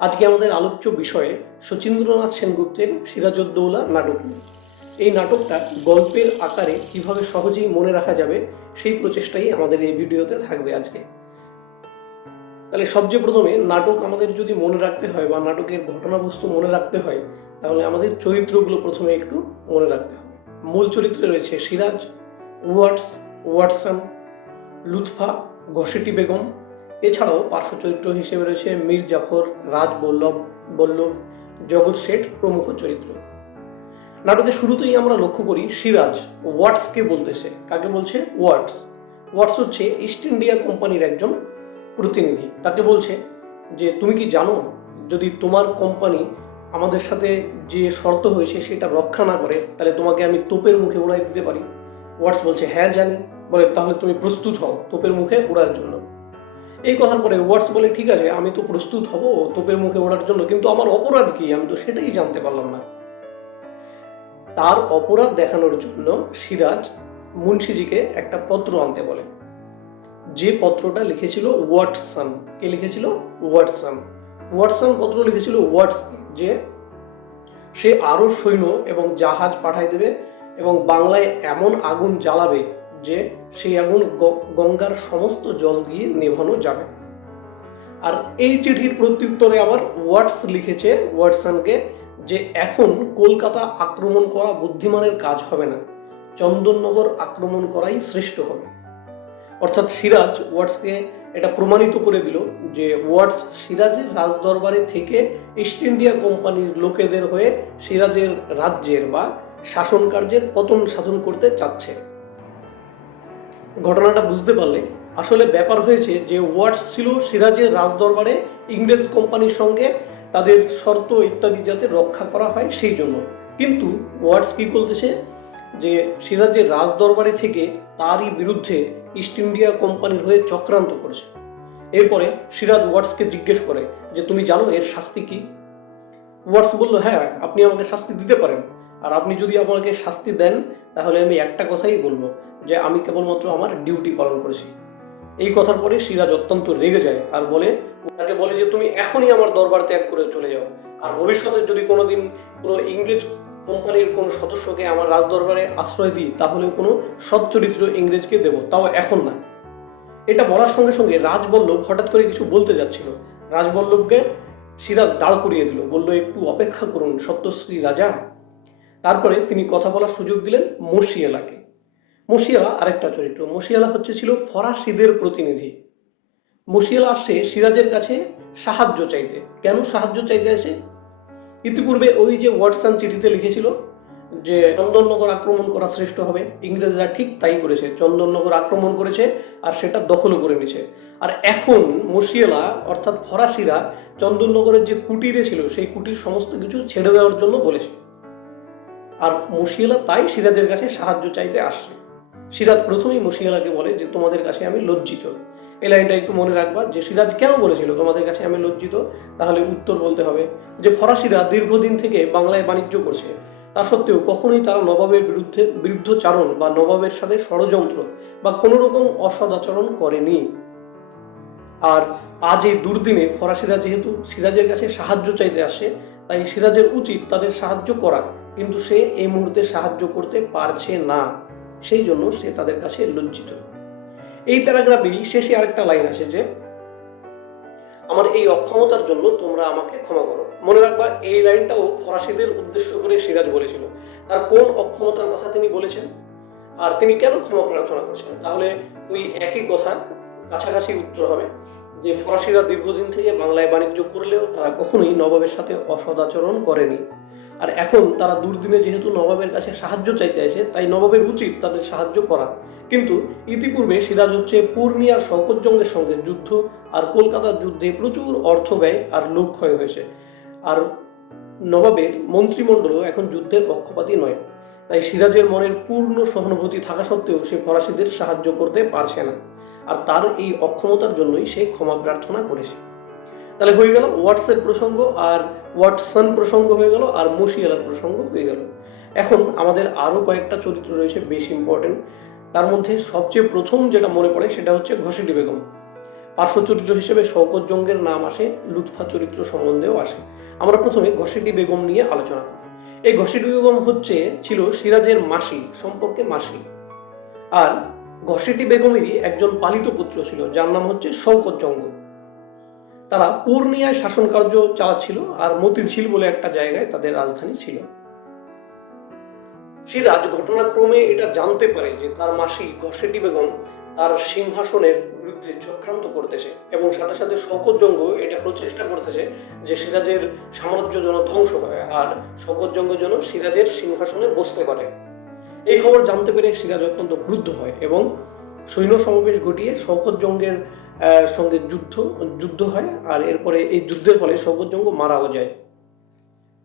আজকে আমাদের আলোচ্য বিষয়ে শচীন্দ্রনাথ সেনগুপ্তের সিরাজউদ্দৌলা নাটক নিয়ে। এই নাটকটা গল্পের আকারে কিভাবে সহজেই মনে রাখা যাবে সেই প্রচেষ্টাই আমাদের এই ভিডিওতে থাকবে আজকে। তাহলে সবচেয়ে প্রথমে নাটক আমাদের যদি মনে রাখতে হয় বা নাটকের ঘটনাবস্তু মনে রাখতে হয়, তাহলে আমাদের চরিত্রগুলো প্রথমে একটু মনে রাখতে হবে। মূল চরিত্রে রয়েছে সিরাজ, ওয়াটসন, লুৎফা, ঘসেটি বেগম। এছাড়াও পার্শ্ব চরিত্র হিসেবে রয়েছে মীর জাফর, রাজ বল্লভ, জগৎ শেঠ প্রমুখ চরিত্র। নাটকের শুরুতেই আমরা লক্ষ্য করি সিরাজ ওয়াটসকে বলতেছে। কাকে বলছে? ওয়াটস হচ্ছে ইস্ট ইন্ডিয়া কোম্পানির একজন প্রতিনিধি। তাকে বলছে যে তুমি কি জানো, যদি তোমার কোম্পানি আমাদের সাথে যে শর্ত হয়েছে সেটা রক্ষা না করে, তাহলে তোমাকে আমি তোপের মুখে উড়াই দিতে পারি। ওয়াটস বলছে হ্যাঁ জানি। বলে তাহলে তুমি প্রস্তুত হও তোপের মুখে ওড়ার জন্য। এই কথার পরে ওয়াটস বলে ঠিক আছে, আমি তো প্রস্তুত হব তোপের মুখে ওড়ার জন্য, কিন্তু আমার অপরাধ কি আমি তো সেটাই জানতে পারলাম না। তার অপরাধ দেখানোর জন্য সিরাজ মুন্সিজিকে একটা পত্র আনতে বলে। যে পত্রটা লিখেছিল ওয়াটসন। কে লিখেছিল? ওয়াটসন পত্র লিখেছিল ওয়াটস, যে সে আরো সৈন্য এবং জাহাজ পাঠায় দেবে এবং বাংলায় এমন আগুন জ্বালাবে যে সেই আগুন গঙ্গার সমস্ত জল দিয়ে নেভানো যাবে। আর এই চিঠির প্রত্যুত্তরে আবার ওয়াটস লিখেছে ওয়াটসনকে যে এখন কলকাতা আক্রমণ করা বুদ্ধিমানের কাজ হবে না, চন্দননগর আক্রমণ করাই শ্রেষ্ঠ হবে। অর্থাৎ সিরাজ ওয়াটসকে এটা প্রমাণিত করে দিল যে ওয়াটস সিরাজের রাজদরবারে থেকে ইস্ট ইন্ডিয়া কোম্পানির লোকেদের হয়ে সিরাজের রাজ্যের বা শাসন কার্যের পতন সাধন করতে চাচ্ছে। ঘটনাটা বুঝতে পারলে আসলে ব্যাপার হয়েছে যে ওয়াটস ছিল সিরাজের রাজদরবারে ইংরেজ কোম্পানির সঙ্গে তাদের শর্ত ইত্যাদি যাতে রক্ষা করা হয় সেই জন্য। কিন্তু ওয়াটস কি বলতেছে যে সিরাজের রাজদরবারে থেকে তারই বিরুদ্ধে ইস্ট ইন্ডিয়া কোম্পানির হয়ে চক্রান্ত করেছে। এরপরে সিরাজ ওয়াটসকে জিজ্ঞেস করে যে তুমি জানো এর শাস্তি কি? ওয়াটস বলল হ্যাঁ, আপনি আমাকে শাস্তি দিতে পারেন, আর আপনি যদি আমাকে শাস্তি দেন তাহলে আমি একটা কথাই বলবো, যে আমি কেবলমাত্র আমার ডিউটি পালন করেছি। এই কথার পরে সিরাজ অত্যন্ত রেগে যায় আর তাকে বলে যে তুমি এখনই আমার দরবার ত্যাগ করে চলে যাও, আর ভবিষ্যতে যদি কোনোদিন কোনো ইংরেজ কোম্পানির কোনো সদস্যকে আমার রাজদরবারে আশ্রয় দিই তাহলেও কোনো সচ্চরিত্র ইংরেজকে দেব, তাও এখন না। এটা বলার সঙ্গে সঙ্গে রাজবল্লভ হঠাৎ করে কিছু বলতে যাচ্ছিল। রাজবল্লভকে সিরাজ দাঁড় করিয়ে দিল, বলল একটু অপেক্ষা করুন সত্যশ্রী রাজা। তারপরে তিনি কথা বলার সুযোগ দিলেন মসিয়ালাকে। মসিয়ালা আরেকটা চরিত্র। মসিয়ালা ছিল ফরাসিদের প্রতিনিধি। মসিয়ালা আসছে সিরাজের কাছে সাহায্য চাইতে। কেন সাহায্য চাইতে আসে? ইতিপূর্বে ওই যে ওয়াটসন চিঠিতে লিখেছিল যে চন্দননগর আক্রমণ করা শ্রেষ্ঠ হবে, ইংরেজরা ঠিক তাই করেছে, চন্দননগর আক্রমণ করেছে আর সেটা দখলও করে নিয়েছে। আর এখন মসিয়ালা অর্থাৎ ফরাসিরা চন্দননগরের যে কুটিরে ছিল সেই কুটির সমস্ত কিছু ছেড়ে দেওয়ার জন্য বলেছে। আর মসিয়ালা তাই সিরাজের কাছে সাহায্য চাইতে আসছে। সিরাজ প্রথমেই মসিয়ালাকে বলে যে তোমাদের কাছে আমি লজ্জিত। এই লাইনটা একটু মনে রাখবা, যে সিরাজ কেন বলেছিল তোমাদের কাছে আমি লজ্জিত। তাহলে উত্তর বলতে হবে যে ফরাসিরা দীর্ঘদিন থেকে বাংলায় বাণিজ্য করছে, তা সত্ত্বেও কখনোই তারা নবাবের বিরুদ্ধচারণ বা নবাবের সাথে ষড়যন্ত্র বা কোনো রকম অসদাচরণ করেনি। আর আজ এই দুর্দিনে ফরাসিরা যেহেতু সিরাজের কাছে সাহায্য চাইতে আসে, তাই সিরাজের উচিত তাদের সাহায্য করা, কিন্তু সে এই মুহূর্তে সাহায্য করতে পারছে না, সেই জন্য সে তাদের কাছে লজ্জিত। এই প্যারাগ্রাফেই শেষে আরেকটা লাইন আছে যে আমার এই অক্ষমতার জন্য তোমরা আমাকে ক্ষমা করো। মনে রাখবা এই লাইনটাও ফরাসিদের উদ্দেশ্য করে সিরাজ বলেছিল। তার কোন অক্ষমতার কথা তিনি বলেছেন আর তিনি কেন ক্ষমা প্রার্থনা করছেন, তাহলে ওই একই কথা কাছাকাছি উত্তর হবে যে ফরাসিরা দীর্ঘদিন থেকে বাংলায় বাণিজ্য করলেও তারা কখনোই নবাবের সাথে অসদাচরণ করেনি। আর এখন তারা দুর্দিনে যেহেতু নবাবের কাছে সাহায্য চাইতে আসে, তাই নবাবের উচিত তাদের সাহায্য করা। কিন্তু ইতিপূর্বে সিরাজ পূর্ণিয়ার শওকতজঙ্গের সঙ্গে যুদ্ধ আর কলকাতার যুদ্ধে প্রচুর অর্থ ব্যয় আর লোক ক্ষয় হয়েছে, আর নবাবের মন্ত্রিমণ্ডলও এখন যুদ্ধের পক্ষপাতী নয়। তাই সিরাজের মনের পূর্ণ সহানুভূতি থাকা সত্ত্বেও সে ফরাসিদের সাহায্য করতে পারছে না, আর তার এই অক্ষমতার জন্যই সে ক্ষমা প্রার্থনা করেছে। তাহলে হয়ে গেল ওয়াটসের প্রসঙ্গ, আর ওয়াটসন প্রসঙ্গ হয়ে গেল, আর মসিয়ালার প্রসঙ্গ হয়ে গেল। এখন আমাদের আরো কয়েকটা চরিত্র রয়েছে বেশ ইম্পর্টেন্ট। তার মধ্যে সবচেয়ে প্রথম যেটা মনে পড়ে সেটা হচ্ছে ঘসেটি বেগম। পার্শ্ব চরিত্র হিসেবে শওকত জঙ্গের নাম আসে, লুৎফা চরিত্র সম্বন্ধেও আসে। আমরা প্রথমে ঘসেটি বেগম নিয়ে আলোচনা করি। এই ঘসেটি বেগম ছিল সিরাজের মাসি, সম্পর্কে মাসি। আর ঘসেটি বেগমেরই একজন পালিত পুত্র ছিল যার নাম হচ্ছে শওকত জঙ্গ। তারা পূর্ণিয়ায় শাসন কার্য চালাচ্ছিল, আর মতিঝিল বলে একটা জায়গায় তাদের রাজধানী ছিল। সিরাজ ঘটনাক্রমে এটা জানতে পারে যে তার মাসি ঘসেটি বেগম তার সিংহাসনের বিরুদ্ধে চক্রান্ত করতেছে, এবং সাথে সাথে শওকত জঙ্গ এটা প্রচেষ্টা করতেছে যে সিরাজের সাম্রাজ্য যেন ধ্বংস হয় আর শওকত জঙ্গ যেন সিরাজের সিংহাসনে বসতে পারে। এই খবর জানতে পেরে সিরাজ অত্যন্ত ক্রুদ্ধ হয় এবং সৈন্য সমাবেশ ঘটিয়ে শওকত জঙ্গের সঙ্গে যুদ্ধ হয়। আর এরপরে এই যুদ্ধের ফলে শওকত জঙ্গ মারাও যায়।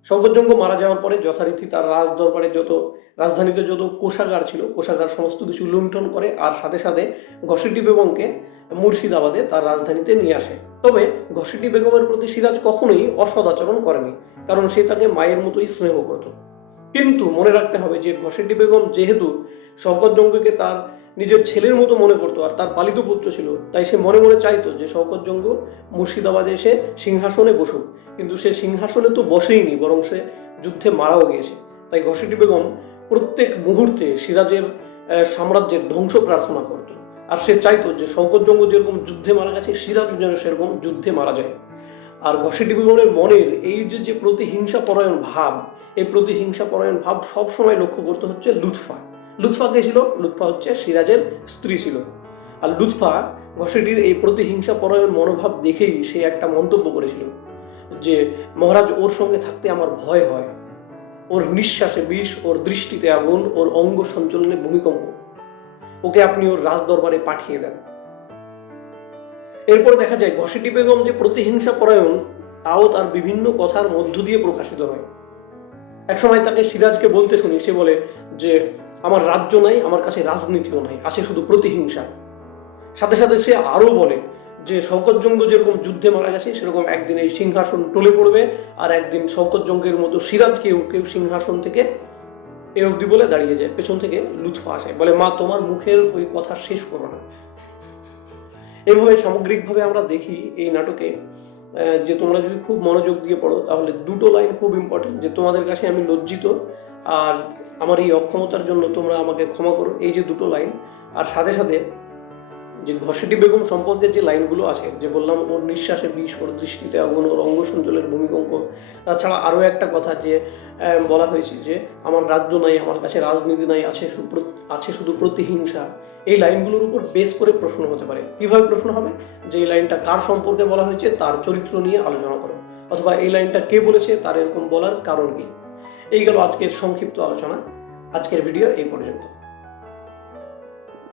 শওকত জঙ্গ মারা যাওয়ার পরে যথারীতি তার রাজ দরবারে রাজধানীতে যত কোষাগার ছিল, কোষাগার সমস্ত কিছু লুণ্ঠন করে, আর সাথে সাথে ঘসেটি বেগমকে মুর্শিদাবাদে তার রাজধানীতে নিয়ে আসে। তবে ঘসেটি বেগমের প্রতি সিরাজ কখনোই অসদাচরণ করেনি, কারণ সে তাকে মায়ের মতোই স্নেহ করত। কিন্তু মনে রাখতে হবে যে ঘসেটি বেগম যেহেতু শওকত জঙ্গকে তার নিজের ছেলের মতো মনে করতো আর তার পালিত পুত্র ছিল, তাই সে মনে মনে চাইতো যে শওকত জঙ্গ মুর্শিদাবাদে এসে সিংহাসনে বসুক। কিন্তু সে সিংহাসনে তো বসেইনি, বরং সে যুদ্ধে মারাও গিয়েছে। তাই ঘসেটি বেগম প্রত্যেক মুহূর্তে সিরাজের সাম্রাজ্যের ধ্বংস প্রার্থনা করত। আর সে চাইতো যে শওকত জঙ্গ যেরকম যুদ্ধে মারা গেছে, সিরাজ যেন সেরকম যুদ্ধে মারা যায়। আর ঘসেটি বেগমের মনের এই যে প্রতিহিংসা পরায়ণ ভাব, এই প্রতিহিংসা পরায়ণ ভাব সবসময় লক্ষ্য করতে হচ্ছে লুৎফা। লুৎফা কে ছিল? লুৎফা হচ্ছে সিরাজের স্ত্রী ছিল। আর লুৎফা ঘসেটির এই প্রতিহিংসা পরায়ণ মনোভাব দেখেই সে একটা মন্তব্য করেছিল যে মহারাজ, ওর সঙ্গে থাকতে আমার ভয় হয়। ওর নিঃশ্বাসে বিষ, ওর দৃষ্টিতে আগুন, ওর অঙ্গ সঞ্চালনে ভূমিকম্প। ওকে আপনি ওর রাজ দরবারে পাঠিয়ে দেন। এরপর দেখা যায় ঘসেটি বেগম যে প্রতিহিংসা পরায়ণ, তাও তার বিভিন্ন কথার মধ্য দিয়ে প্রকাশিত হয়। একসময় তাকে সিরাজকে বলতে শুনি, সে বলে যে আমার রাজ্য নাই, আমার কাছে রাজনীতিও নাই, আছে শুধু প্রতিহিংসা। সাথে সাথে সে আরো বলে যে শওকত জঙ্গ যেরকম যুদ্ধে মারা গেছে, সেরকম একদিন এই সিংহাসন টলে পড়বে, আর একদিন শওকত জঙ্গের মতো সিরাজকে কেউ সিংহাসন থেকে এ অব্দি বলে দাঁড়িয়ে যায়। পেছন থেকে লুৎফা আসে, বলে মা, তোমার মুখের ওই কথা শেষ করো না। এভাবে সামগ্রিকভাবে আমরা দেখি এই নাটকে যে তোমরা যদি খুব মনোযোগ দিয়ে পড়ো তাহলে দুটো লাইন খুব ইম্পর্টেন্ট, যে তোমাদের কাছে আমি লজ্জিত আর আমার এই অক্ষমতার জন্য তোমরা আমাকে ক্ষমা করো, এই যে দুটো লাইন। আর সাথে সাথে যে ঘসেটি বেগম সম্পর্কে যে লাইনগুলো আছে, যে বললাম ওর নিঃশ্বাসে বিষ, ওর দৃষ্টিতে আগুন, ওর অঙ্গ সঞ্চালের ভূমিকম্প। তাছাড়া আরো একটা কথা যে বলা হয়েছে যে আমার রাজ্য নাই, আমার কাছে রাজনীতি নাই, আছে শুধু প্রতিহিংসা। এই লাইনগুলোর উপর বেস করে প্রশ্ন হতে পারে। কিভাবে প্রশ্ন হবে? যে এই লাইনটা কার সম্পর্কে বলা হয়েছে তার চরিত্র নিয়ে আলোচনা করো, অথবা এই লাইনটা কে বলেছে তার এরকম বলার কারণ কি। এই গেল আজকের সংক্ষিপ্ত আলোচনা। আজকের ভিডিও এই পর্যন্ত।